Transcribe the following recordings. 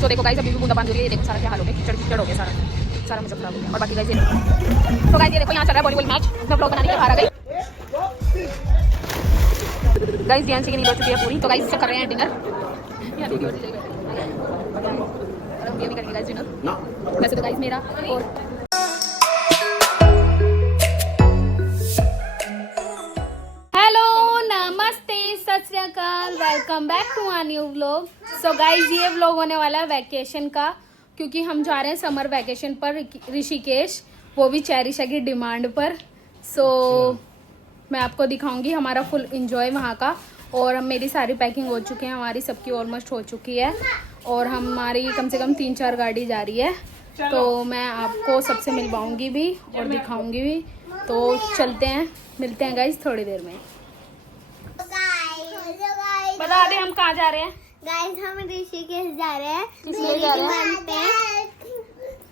तो देखो गाइस अभी भी बूंदा बांध रही है, देखो सारा क्या हाल हो गया, कीचड़ कीचड़ हो गया सारा मतलब खराब हो गया। और बाकी गाइस तो गाइस ये देखो यहाँ चल रहा है वॉलीबॉल मैच, मैं ब्लॉग बनाने के बाहर आ गई। गाइस ध्यान से नींद हो चुकी है पूरी, तो गाइस कर रहे हैं डिनर। हम भी करेंगे गाइस डिनर। वैसे तो गाइस मेरा और हेलो नमस्ते सत श्री अकाल, welcome back to our new vlog. So guys ये व्लॉग होने वाला है वैकेशन का, क्योंकि हम जा रहे हैं समर वैकेशन पर ऋषिकेश, वो भी चेरिशा की डिमांड पर। सो मैं आपको दिखाऊंगी हमारा फुल एंजॉय वहाँ का। और हम मेरी सारी पैकिंग हो चुकी है, हमारी सबकी ऑलमोस्ट हो चुकी है और हमारी कम से कम 3-4 गाड़ी जा रही है। तो मैं आपको सबसे मिलवाऊंगी भी और दिखाऊंगी भी। तो चलते हैं, मिलते हैं गाइस थोड़ी देर में। बता दे हम कहाँ जा रहे हैं गाइस, हम ऋषिकेश जा रहे हैं। किसलिए जा रहे हैं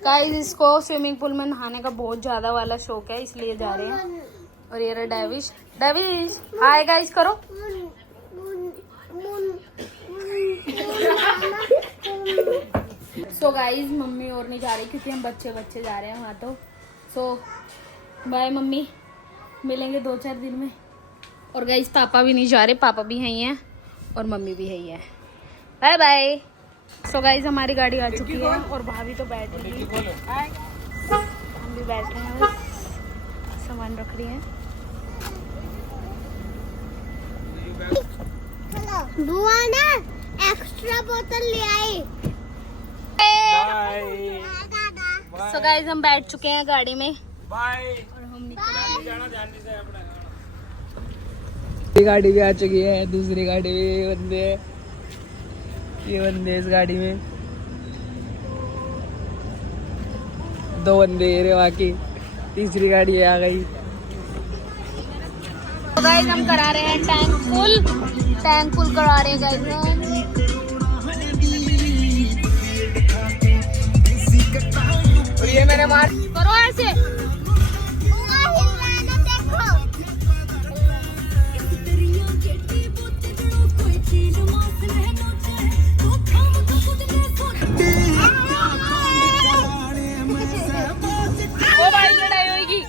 गाइस? इसको स्विमिंग पूल में नहाने का बहुत ज्यादा वाला शौक है, इसलिए जा रहे हैं। और ये रहा डेविश। डेविश हाय गाइस करो। सो गाइस मम्मी और नहीं जा रही क्योंकि हम बच्चे जा रहे हैं वहाँ। तो सो बाय मम्मी, मिलेंगे 2-4 दिन में। और गाइस पापा भी नहीं जा रहे, पापा भी यहीं हैं और मम्मी भी यहीं है। Bye bye. सो गाइस हमारी गाड़ी आ चुकी है और भाभी तो बैठ रही है, हम भी बैठे हैं, बस सामान रख रही हैं। बुआ ना एक्स्ट्रा बोतल ले आई। सो गाइस हम बैठ चुके हैं गाड़ी में बाय। और हम निकल गाड़ी भी आ चुकी है, दूसरी गाड़ी भी बंदे है, ये बंदे इस गाड़ी में 2 बंदे रे बाकी, तीसरी गाड़ी आ गई। तो गाइस हम करा रहे हैं टैंक फुल करा रहे हैं गाइस। और ये मैंने मार करो ऐसे। ओ भाई लड़ाई होगी।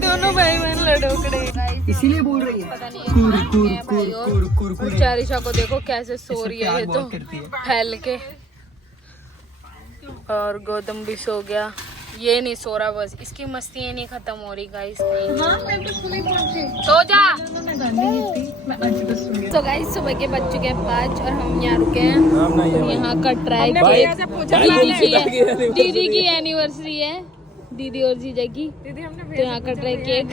दोनों भाई बहन लड़ोकड़े। इसीलिए बोल रही है। पता नहीं चेरिशा को देखो कैसे सो रही है, ये तो फैल के। और गौतम भी सो गया, ये नहीं सो रहा, बस इसकी मस्ती नहीं खत्म हो रही गाइस। सो जा। तो गाइस सुबह के बज चुके हैं 5 और हम यहाँ रुके हैं। यहाँ कट रहा है केक, दीदी की एनिवर्सरी है, दीदी और जीजा की। तो यहाँ कट रहा है cake.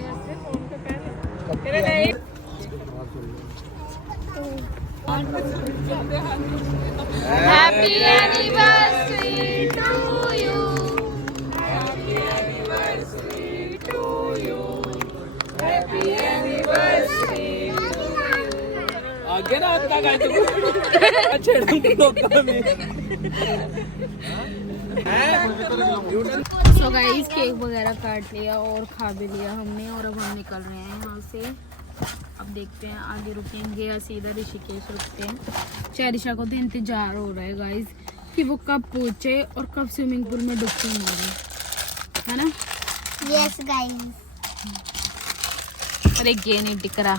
Happy anniversary to you, happy anniversary to you, happy anniversary. आगे ना आता गाइस अच्छे लोग में। सो गाइस केक वगैरह काट लिया और खा भी लिया हमने और अब हम निकल रहे हैं यहाँ से। अब देखते हैं आगे रुकेंगे या सीधा ऋषिकेश रुकते हैं। चेरिशा को तो इंतजार हो रहा है गाइस कि वो कब पहुंचे और कब स्विमिंग पूल में डुबकी मारे, है ना? Yes guys. अरे ये नहीं दिख रहा।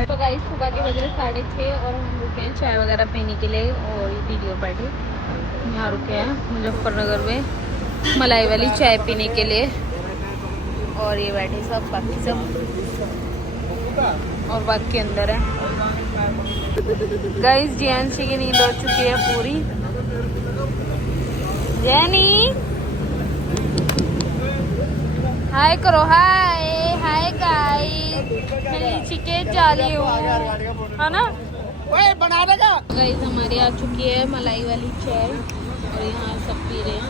तो गाइस सुबह के बज रहे 6:30 और हम रुके हैं चाय वगैरह पीने के लिए। और ये वीडियो पार्टी यहाँ रुके हैं मुजफ्फरनगर में मलाई वाली चाय पीने के लिए। और ये बैठे सब, बाकी सब और बाकी अंदर है। गाइस जियांशी की नींद हो चुकी है पूरी। जैनी हाय करो, हाय हाय गाइस। ऋषिकेश जा रही हूँ, है ना? बना देगा। गाइस हमारी आ चुकी है मलाई वाली चाय और यहाँ सब पी रहे हैं।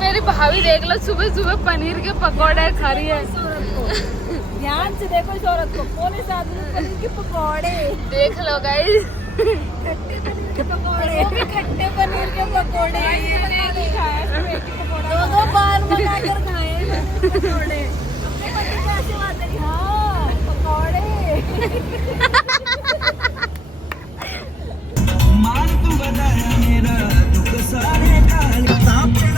मेरी भाभी देख लो सुबह सुबह पनीर के पकौड़े खा रही है। ध्यान से देखो इस औरत को, पुलिस आदमी पनीर के पकौड़े, देख लो गाइस, खट्टे पनीर के पकौड़े, खट्टे पनीर के पकौड़े खाए, 2 बार बना कर खाए पकौड़े। अपने पति को ऐसे बात है, हाँ पकौड़े।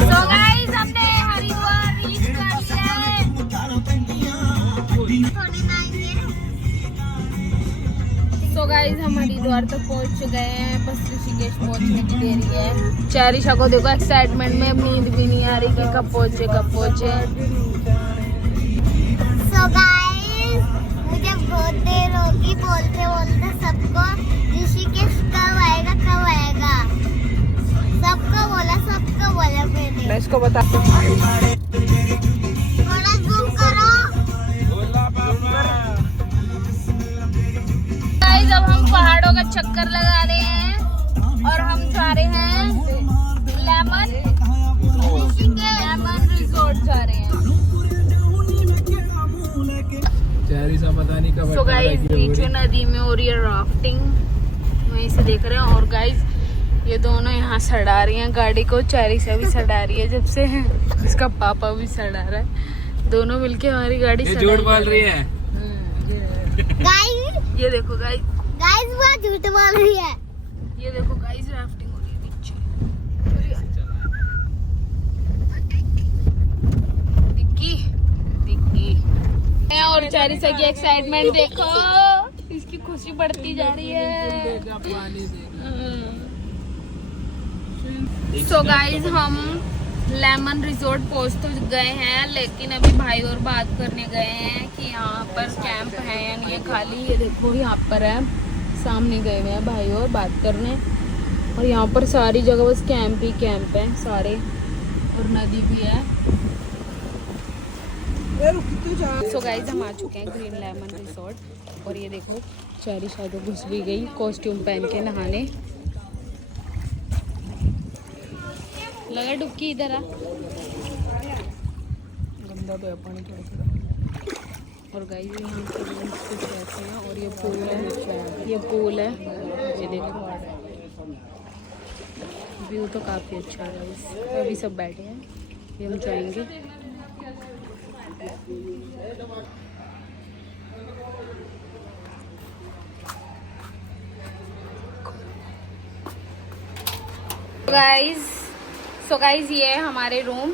तो गाइस हमने हरिद्वार रीच कर लिया है। तो गाइस हम हरिद्वार तक पहुंच चुके हैं, बस ऋषिकेश पहुंचने की देरी है। चैरिशा को देखो एक्साइटमेंट में, अब नींद भी नहीं आ रही कि कब पहुंचे कब पहुंचे। So guys, मुझे बहुत देर होगी बोलते बोलते सबको, ऋषिकेश कब आएगा कब आएगा, सबको बोला मैंने। मैं इसको बता, थोड़ा जूम करो। गाइस अब हम पहाड़ों का चक्कर लगा रहे हैं और हम जा रहे हैं लेमन रिजॉर्ट जा रहे हैं। चैरिशा पता नहीं कब तो गाइस नीचे नदी में हो रही है राफ्टिंग, वहीं से देख रहे हैं। और गाइस ये दोनों यहाँ सड़ा रही हैं गाड़ी को, चैरिशा भी सड़ा रही है, जब से इसका पापा भी सड़ा रहा है, दोनों मिलके हमारी गाड़ी झूठ बोल रही है। गाइस ये देखो गाइस, वो झूठ बोल रही है। ये देखो गाइस राफ्टिंग हो रही है नीचे। दिक्की और चैरिशा की एक्साइटमेंट देखो, इसकी खुशी बढ़ती जा रही है। सो गाइस हम लेमन रिजॉर्ट पहुंच तो गए हैं, लेकिन अभी भाई और बात करने गए हैं कि यहाँ पर कैंप है या नहीं है खाली। ये देखो यहाँ पर है, सामने गए हुए हैं भाई और बात करने, और यहाँ पर सारी जगह बस कैंप ही कैंप है सारे, और नदी भी है। सो गाइस हम आ चुके हैं ग्रीन लेमन रिजॉर्ट, और ये देखो चैरिशा तो घुस भी गई कॉस्ट्यूम पहन के नहाने। लगा डुबकी, इधर आ। गंदा तो है पानी थोड़ा। और गाइस यहाँ पे रूम्स कुछ ऐसे हैं, और ये पूल है, ये पूल है, ये देखो व्यू तो काफ़ी अच्छा है गाइस। अभी सब बैठे हैं, ये हम जाएंगे। सो गाइस ये है हमारे रूम,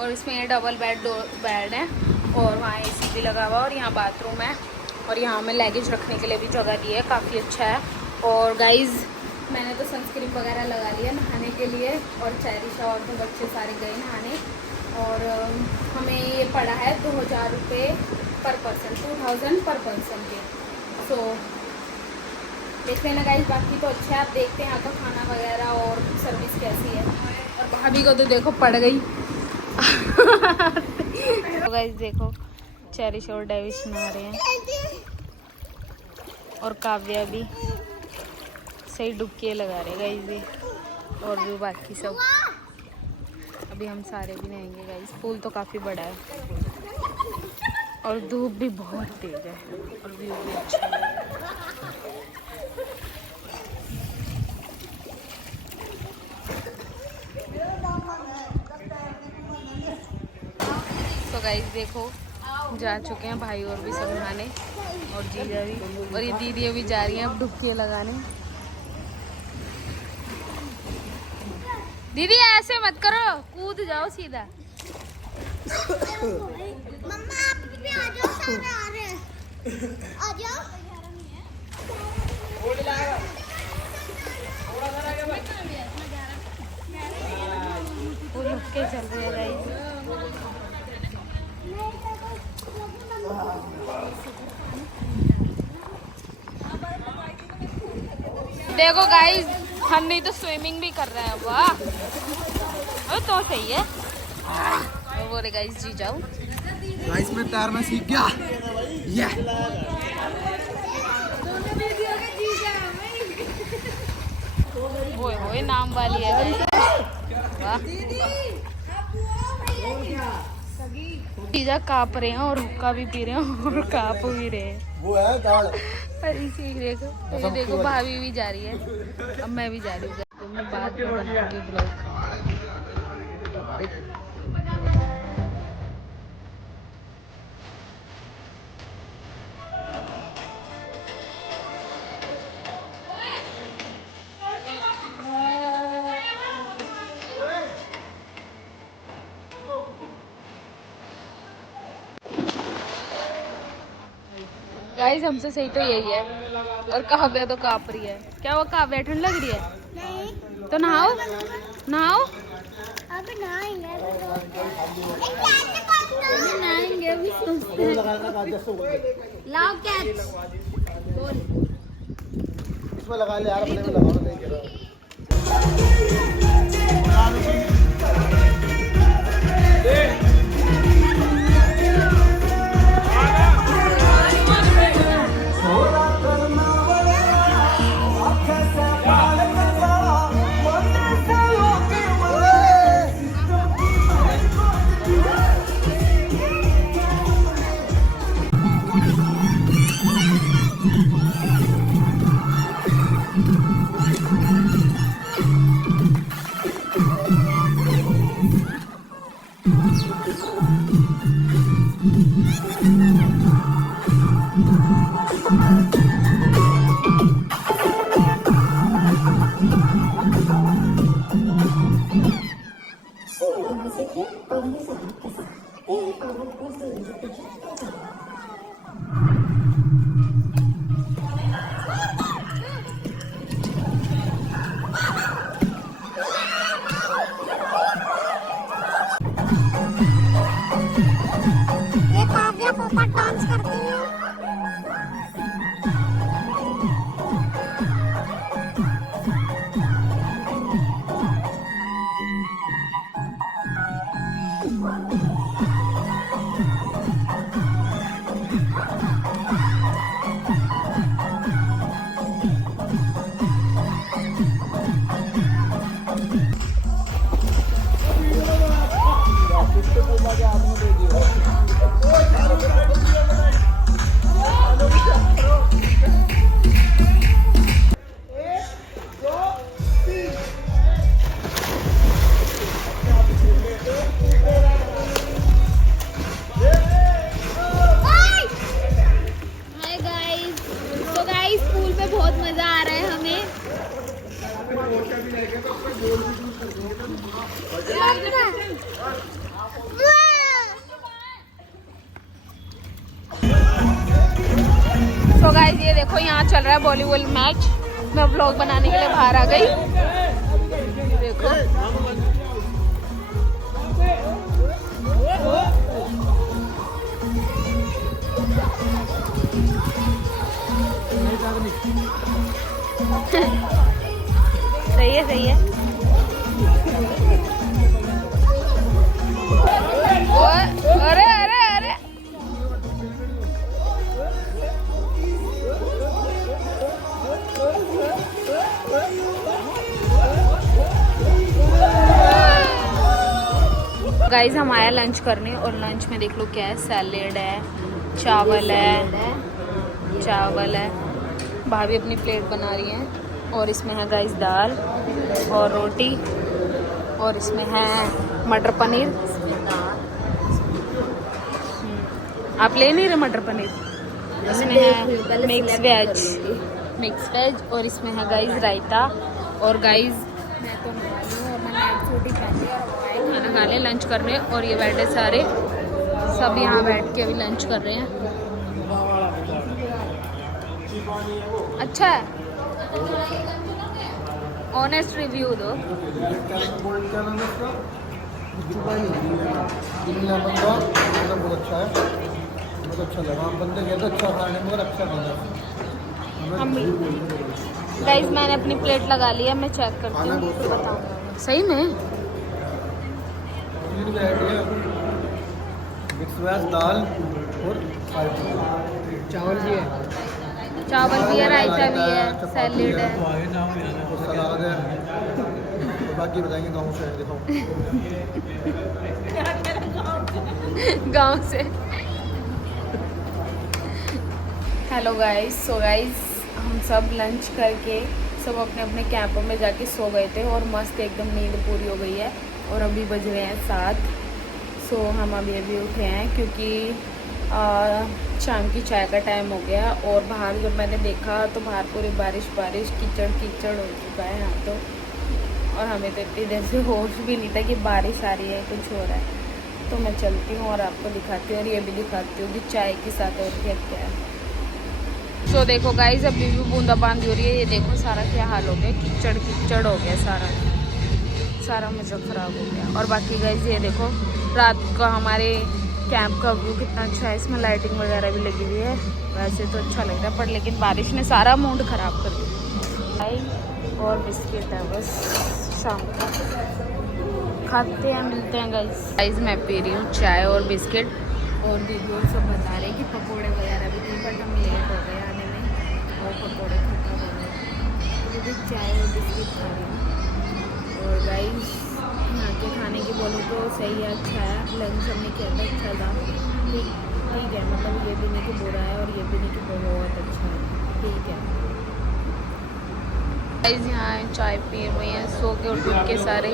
और इसमें डबल बेड है, और वहाँ एसी भी लगा हुआ, और यहाँ बाथरूम है, और यहाँ में लगेज रखने के लिए भी जगह दी है, काफ़ी अच्छा है। और गाइस मैंने तो सनस्क्रीन वगैरह लगा लिया नहाने के लिए, और चैरिशा और तो बच्चे सारे गए नहाने, और हमें ये पड़ा है 2000 रुपये पर पर्सन, 2000 पर पर्सन के। सो देख लेना गाइस, बाकी तो अच्छा है। आप देखते हैं यहाँ का खाना वगैरह और सर्विस कैसी है। और भाभी को तो देखो पड़ गई। तो गाइस देखो चैरिशा और डेविश नहा रहे हैं, और काव्या भी सही डुबकी लगा रहे गाइस भी, और भी बाकी सब। अभी हम सारे भी नहाएंगे गाइस। पूल तो काफ़ी बड़ा है, और धूप भी बहुत तेज है, और व्यू भी अच्छा है। तो गाइस देखो जा चुके हैं भाई और भी सब नहाने, और जीजा भी, और ये दीदी अभी जा रही हैं अब डुबकी लगाने। दीदी ऐसे मत करो, कूद जाओ सीधा। मम्मा आप भी आ जाओ, सारे आ रहे हैं, आ जाओ। वो रुक के चल रहे हैं गाइस। देखो गाइस हम नहीं तो स्विमिंग भी कर रहे हैं। वाह तो सही है। वो रे गाइस जी जाओ। गाइस मैं तैरना सीख गया। ये ओए नाम वाली है गाइस। वाह पिज्जा काप रहे हैं और हुक्का भी पी रहे हैं और काप भी रहे हैं। वो है दाल। और इसी देखो ये देखो भाभी भी जा रही है, अब मैं भी जा रही हूँ। तो मैं बाद में बनाऊंगी ब्लॉग। गाइस हमसे सही तो यही है, और काव्या तो काँप रही है। क्या वो काव्या ठंड लग रही है? नहीं तो नहाओ नहाओ। अब नहाएंगे नहाएंगे अभी सोचते हैं। लाओ कैच इसमें लगा ले यार, अपने में लगाओ नहीं कह रहा। ये काव्या पोपट डांस करती है। तो गाइस ये देखो यहाँ चल रहा है वॉलीबॉल मैच। मैं व्लॉग बनाने के लिए बाहर आ गई। देखो सही है सही है। अरे अरे अरे गाइस हम आया लंच करने, और लंच में देख लो क्या है। सैलेड है, चावल है। भाभी अपनी प्लेट बना रही हैं, और इसमें है गाइस दाल और रोटी, और इसमें है मटर पनीर। आप ले नहीं रहे मटर पनीर? इसमें है मिक्स वेज, और इसमें है गाइस रायता। और गाइस मैं तो नहा रही हूँ, और मैं नाइट सूट ही पहनी है, और खाना खा ले लंच करने। और ये बैठे सारे सब यहाँ बैठ के अभी लंच कर रहे हैं। अच्छा है, ऑनेस्ट रिव्यू दो। बहुत अच्छा है, बहुत अच्छा लगा। हम बंदे गए तो अच्छा खाने में, अच्छा खाना। गाइस मैंने अपनी प्लेट लगा ली है, मैं चेक करती हूँ तो बताऊँगा। सही में मिक्स वेज, दाल और चावल भी है, रायता भी है, सैलेड है। सलाद है। तो बाकी बताएंगे गाँव से। देखो गांव से। हेलो गाइस, सो गाइस हम सब लंच करके सब अपने अपने कैंपों में जाके सो गए थे और मस्त एकदम नींद पूरी हो गई है और अभी बज रहे हैं 7। सो हम अभी उठे हैं क्योंकि शाम की चाय का टाइम हो गया और बाहर जब मैंने देखा तो बाहर पूरी बारिश कीचड़ हो चुका है यहाँ तो। और हमें तो इतनी देर से होश भी नहीं था कि बारिश आ रही है, कुछ हो रहा है। तो मैं चलती हूँ और आपको दिखाती हूँ और ये भी दिखाती हूँ कि चाय के साथ और क्या क्या है। तो देखो गाइस अभी भी बूंदाबांदी हो रही है। ये देखो सारा क्या हाल हो गया, कीचड़ हो गया, सारा मज़ा ख़राब हो गया। और बाकी गाइस ये देखो रात का हमारे कैंप का व्यू कितना अच्छा है, इसमें लाइटिंग वगैरह भी लगी हुई है। वैसे तो अच्छा लग रहा है पर लेकिन बारिश ने सारा मूड ख़राब कर दिया। चाय और बिस्किट है बस, शाम को खाते हैं, मिलते हैं गाइस। मैं पी रही हूँ चाय और बिस्किट और दीदी और सब बता रहे हैं कि पकोड़े वगैरह भी थे बट हम लेट हो गए आने में और पकोड़े खत्म हो गए। तो चाय और बिस्किट खा रही हूँ। और गाइस यहाँ के खाने की बोलूँ तो सही है, अच्छा है। लंच हमने किया था, अच्छा था, ठीक है। मतलब ये भी नहीं कि बुरा है और ये भी नहीं कि बहुत अच्छा है, ठीक है। गाइस यहाँ चाय पी रही हैं, सो के उठ के सारे।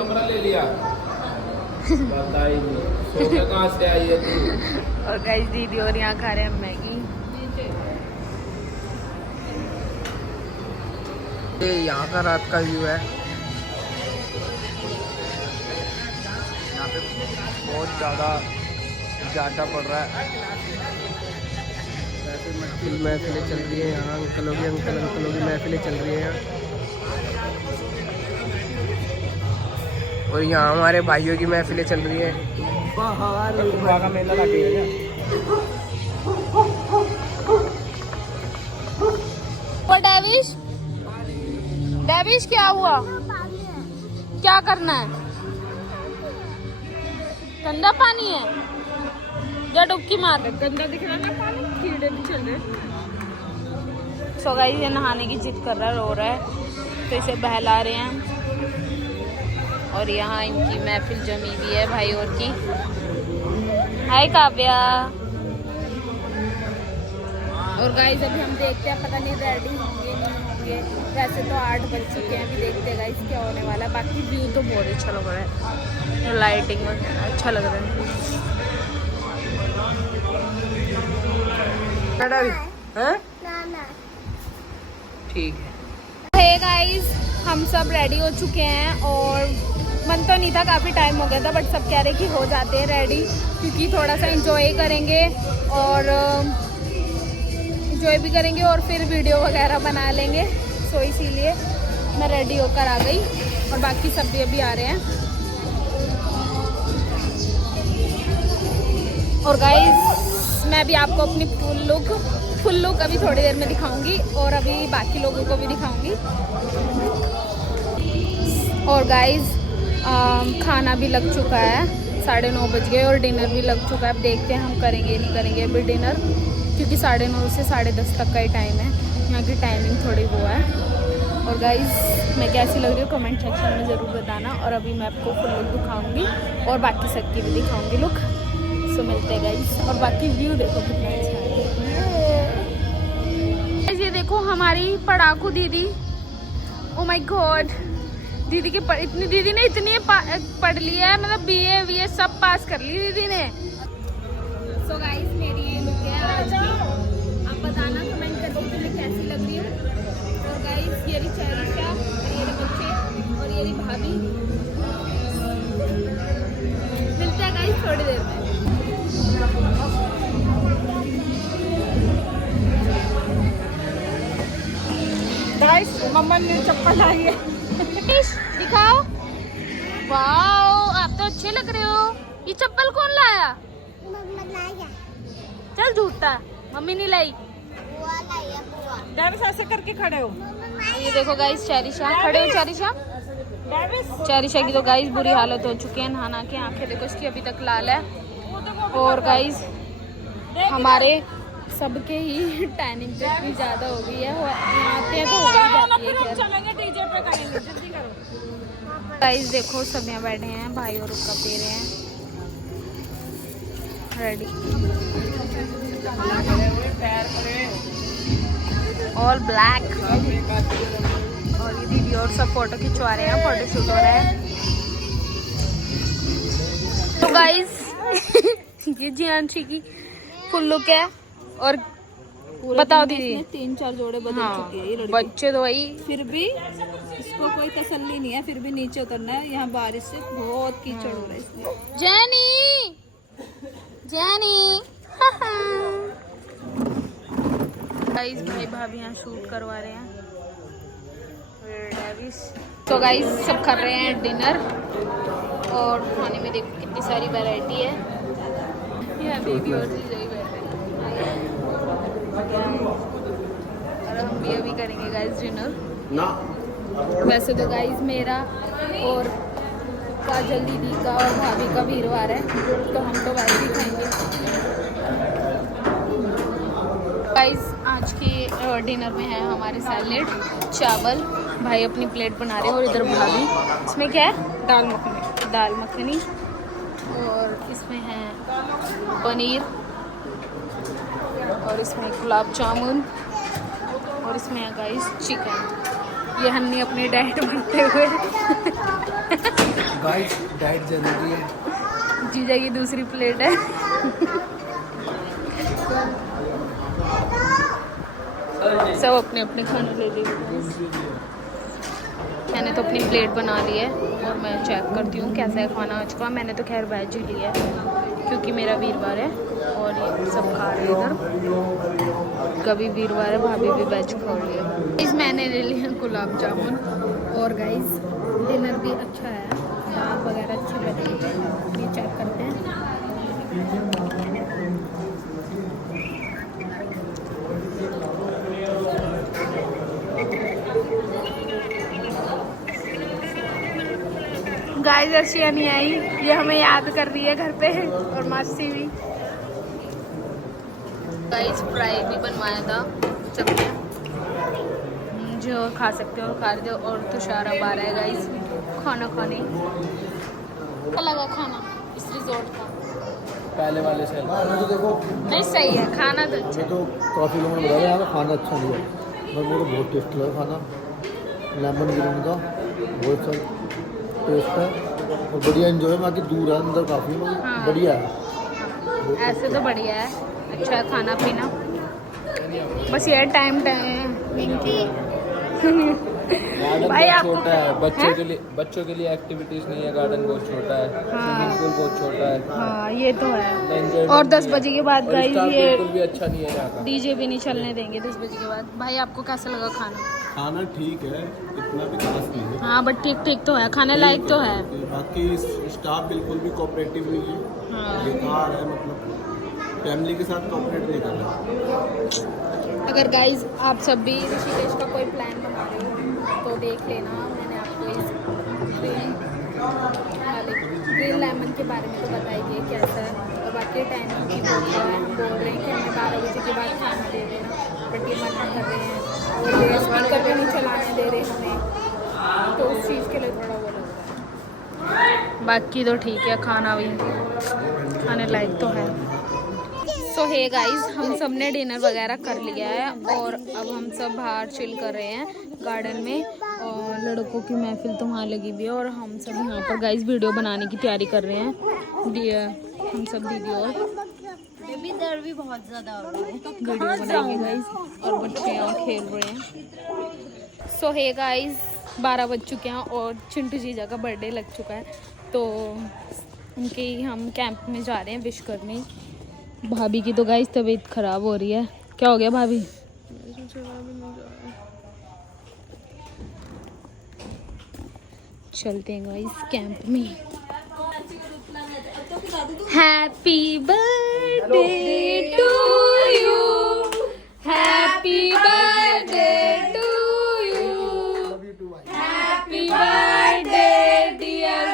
कहाँ से आई है तू? और गाइस दीदी और यहाँ खा रहे हैं मैगी। ये यहाँ का रात का व्यू है। यहाँ पे बहुत ज़्यादा पड़ रहा है। महफिलें चल रही है यहाँ, अंकलों की महफिलें चल रही है यहाँ। और यहाँ हमारे भाइयों की महफिलें चल रही है। बाहर का मेला लगे है। डेविश क्या हुआ? क्या करना है? गंदा पानी है, जा डुबकी मार। गंदा दिख रहा है ना पानी, कीड़े भी चल रहे। सो गाइस ये नहाने की जिद कर रहा है, रो रहा है तो इसे बहला रहे हैं। और यहाँ इनकी महफिल जमी हुई है भाई और की। हाय काव्या। और गाइस अभी हम देखते हैं, पता नहीं रेडी होंगे नहीं होंगे। वैसे तो 8 बज चुके हैं, अभी देखते हैं गाइस क्या होने वाला है। बाकी व्यू तो बहुत अच्छा लग रहा है, लाइटिंग वगैरह अच्छा लग रहा है। ठीक है। हे गाइस हम सब रेडी हो चुके हैं और मन तो नहीं था, काफ़ी टाइम हो गया था बट सब कह रहे कि हो जाते हैं रेडी क्योंकि थोड़ा सा एंजॉय करेंगे और भी करेंगे और फिर वीडियो वगैरह बना लेंगे। सो इसीलिए मैं रेडी होकर आ गई और बाकी सब भी अभी आ रहे हैं। और गाइस मैं भी आपको अपनी फुल लुक अभी थोड़ी देर में दिखाऊंगी और अभी बाकी लोगों को भी दिखाऊंगी। और गाइस खाना भी लग चुका है, 9:30 बज गए और डिनर भी लग चुका है। अब देखते हैं हम करेंगे नहीं करेंगे अभी डिनर क्योंकि 9:30 से 10:30 तक का ही टाइम है। यहाँ की टाइमिंग थोड़ी वो है। और गाइस मैं कैसी लग रही हूँ कमेंट सेक्शन में ज़रूर बताना। और अभी मैं आपको फुल लुक दिखाऊंगी और बाकी सबकी भी दिखाऊंगी लुक। सो मिलते हैं गाइस। और बाकी व्यू देखो कितना अच्छा है। ये देखो हमारी पढ़ाकू दीदी, ओ माय गॉड। दीदी की दीदी ने इतनी पढ़ लिया है, मतलब BA सब पास कर ली दीदी ने। सो गाइस मेरी ये लुक है आज की। आप बताना कमेंट करके तुम्हें कैसी लग रही है। और गाइस ये रही चेरिशा और ये रही बच्चे और ये रही भाभी। मिलते हैं गाइस थोड़ी देर में। गाइस मम्मा ने चप्पल लाई है। दिखाओ। वाओ आप तो अच्छे लग रहे हो। ये चप्पल कौन लाया? चल झूठा, मम्मी नहीं लाई। डेविस ऐसे करके खड़े हो। ये देखो गाइस चेरिशा खड़े हो। चेरिशा की तो गाइस बुरी हालत हो चुकी है नहा के। आंखें देखो इसकी अभी तक लाल है। और गाइस हमारे सबके ही टैनिंग पे इतनी ज़्यादा हो गई है, आते हैं तो हो ही जाती है। गाइस देखो सब यहाँ बैठे हैं, भाई और रुक्का पी रहे हैं। Ready all black. और ये दीदी और सब फोटो खिंचवा रहे हैं, फोटो शूट हो रहा है। तो गाइस ये जियांशी की फुल लुक है। और बताओ दीदी, 3-4 जोड़े बदल चुके हैं ये लड़की। बच्चे तो वही, फिर भी इसको कोई तसल्ली नहीं है, फिर भी नीचे उतरना है। यहाँ बारिश से बहुत कीचड़ हो रहा है इसलिए। जैनी जैनी गाइस भाई भाभी यहाँ शूट करवा रहे हैं। तो गाइस सब कर रहे हैं डिनर। और खाने में देखो कितनी सारी वैरायटी है। यहाँ बेबी और चीज़ बैठे हैं। और हम भी अभी करेंगे गाइस डिनर। वैसे तो गाइस मेरा और काजल दीदी का और भाभी का वीरवार है, तो हम तो वैसे ही खाएंगे। गाइस आज की डिनर में है हमारे सैलेड, चावल, भाई अपनी प्लेट बना रहे हैं। और इधर भाभी, इसमें क्या है? दाल मखनी। दाल मखनी। और इसमें है पनीर। और इसमें गुलाब जामुन। और इसमें है गाइस चिकन। ये हमने अपनी डाइट बढ़ते हुए गाइस डाइट जरूरी है। जीजा की दूसरी प्लेट है। सब अपने अपने खाने ले लिए। मैंने तो अपनी प्लेट बना ली है और मैं चेक करती हूँ कैसा है खाना आज का। मैंने तो खैर वेज ही लिया है क्योंकि मेरा वीरवार है। और ये सब खा रहे हैं इधर, कभी वीरवार है, भाभी भी वेज खा रही है। गाइस मैंने ले लिया गुलाब जामुन। और गाइस डिनर भी अच्छा है, दाल वगैरह अच्छे लगे। ये चेक करते हैं। गाइस अर्शिया नहीं आई, ये हमें याद कर रही है घर पे। और मासी भी। गाइस फ्राई भी बनवाया था सबने, जो खा सकते हो खा रहे हो। और तुषार अब आ रहा है गाइस खाना खाने। क्या लगा खाना इस रिजॉर्ट का? पहले वाले से तो देखो नहीं सही है खाना तो अच्छा। तो काफ़ी लोगों ने बताया यहाँ का खाना अच्छा नहीं है, पर मेरे को बहुत टेस्ट लगा खाना। लेमन ग्रीन का बहुत अच्छा टेस्ट है और बढ़िया एंजॉय। बाकी दूर है, अंदर काफ़ी हाँ। बढ़िया है। ऐसे तो बढ़िया है, अच्छा है खाना पीना। बस ये टाइम गार्डन भाई बहुत आपको छोटा है, हैं? बच्चों के लिए एक्टिविटीज नहीं है। गार्डन बहुत छोटा है, हाँ। स्विमिंग पूल बहुत छोटा है। हाँ ये तो है। Enjoyment और 10 नहीं है। बजे के बाद और गाइस स्टाफ ये बिल्कुल भी अच्छा नहीं है यहाँ का। डीजे भी नहीं चलने देंगे 10 बजे के बाद। भाई आपको कैसा लगा खाना? खाना ठीक है, इतना भी खास नहीं है। हाँ बट ठीक ठीक तो है, खाने लायक तो है। बाकी स्टाफ बिल्कुल भी कोऑपरेटिव नहीं है, हाँ। बेकार है। मतलब फैमिली के साथ कोऑपरेट नहीं कर रहा। अगर गाइस आप सब भी ऋषिकेश का कोई प्लान बना रहे हो तो देख लेना। मैंने आपको इस ग्रीन लेमन के बारे में तो बताई है कैसा है। और बाकी टाइमिंग की बोल रहे हैं कि हमें 12 बजे के बाद खाना दे देना, बट ये मना कर रहे हैं। और ये स्पीकर भी नहीं चलाने दे रहे हमें, तो उस चीज़ के लिए थोड़ा वो लग रहा है। बाकी तो ठीक है, खाना भी खाने लायक तो है। सो हे गाइस हम सब ने डिनर वगैरह कर लिया है और अब हम सब बाहर चिल कर रहे हैं गार्डन में। और लड़कों की महफिल तो वहाँ लगी हुई है और हम सब यहाँ पर गाइस वीडियो बनाने की तैयारी कर रहे हैं। हम सब दीदी और बेबी दर्द भी बहुत ज्यादा हो रहा है। वीडियो बनाएंगे गाइस। और बच्चे यहाँ खेल रहे हैं। सो हे गाइस 12 बज चुके हैं और चिंटू जीजा का बर्थडे लग चुका है, तो उनके हम कैंप में जा रहे हैं विश करने। भाभी की तो गाइस तबीयत खराब हो रही है। क्या हो गया भाभी? चलते हैं गाइस कैंप में। Happy birthday to you, happy birthday to you, happy birthday dear,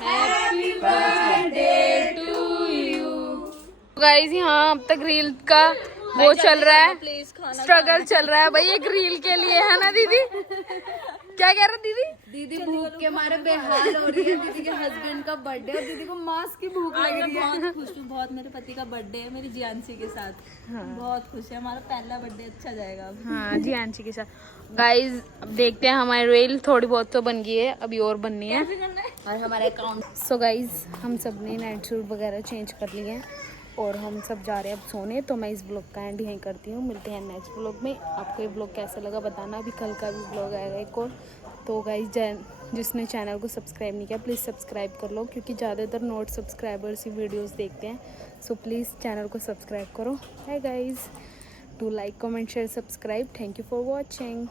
happy birthday to you. Guys यहाँ अब तक रील का वो चल रहा है, स्ट्रगल चल रहा है भाई एक रील के लिए, है ना दीदी? क्या कह रहे दीदी? दीदी भूख के मारे बेहाल हो रही है। दीदी के हस्बैंड का बर्थडे और दीदी को मांस की भूख लग रही है। बहुत खुश हूँ, बहुत। मेरे पति का बर्थडे है मेरी जियांशी के साथ। बहुत खुश है, हमारा पहला बर्थडे अच्छा जाएगा अब। हाँ जी आंशी के साथ। गाइज अब देखते हैं, हमारी रील थोड़ी बहुत तो बन गई है, अभी और बननी है। और हमारा अकाउंट सो गाइज हम सब ने नाइट सूट वगैरह चेंज कर लिए हैं और हम सब जा रहे हैं अब सोने। तो मैं इस ब्लॉग का एंड यहीं करती हूँ, मिलते हैं नेक्स्ट ब्लॉग में। आपको ये ब्लॉग कैसा लगा बताना, अभी कल का भी ब्लॉग आएगा एक और। तो गाइज जिसने चैनल को सब्सक्राइब नहीं किया प्लीज़ सब्सक्राइब कर लो, क्योंकि ज़्यादातर नोट सब्सक्राइबर्स ही वीडियोस देखते हैं। सो प्लीज़ चैनल को सब्सक्राइब करो। Bye guys, do like comment share subscribe. Thank you for watching.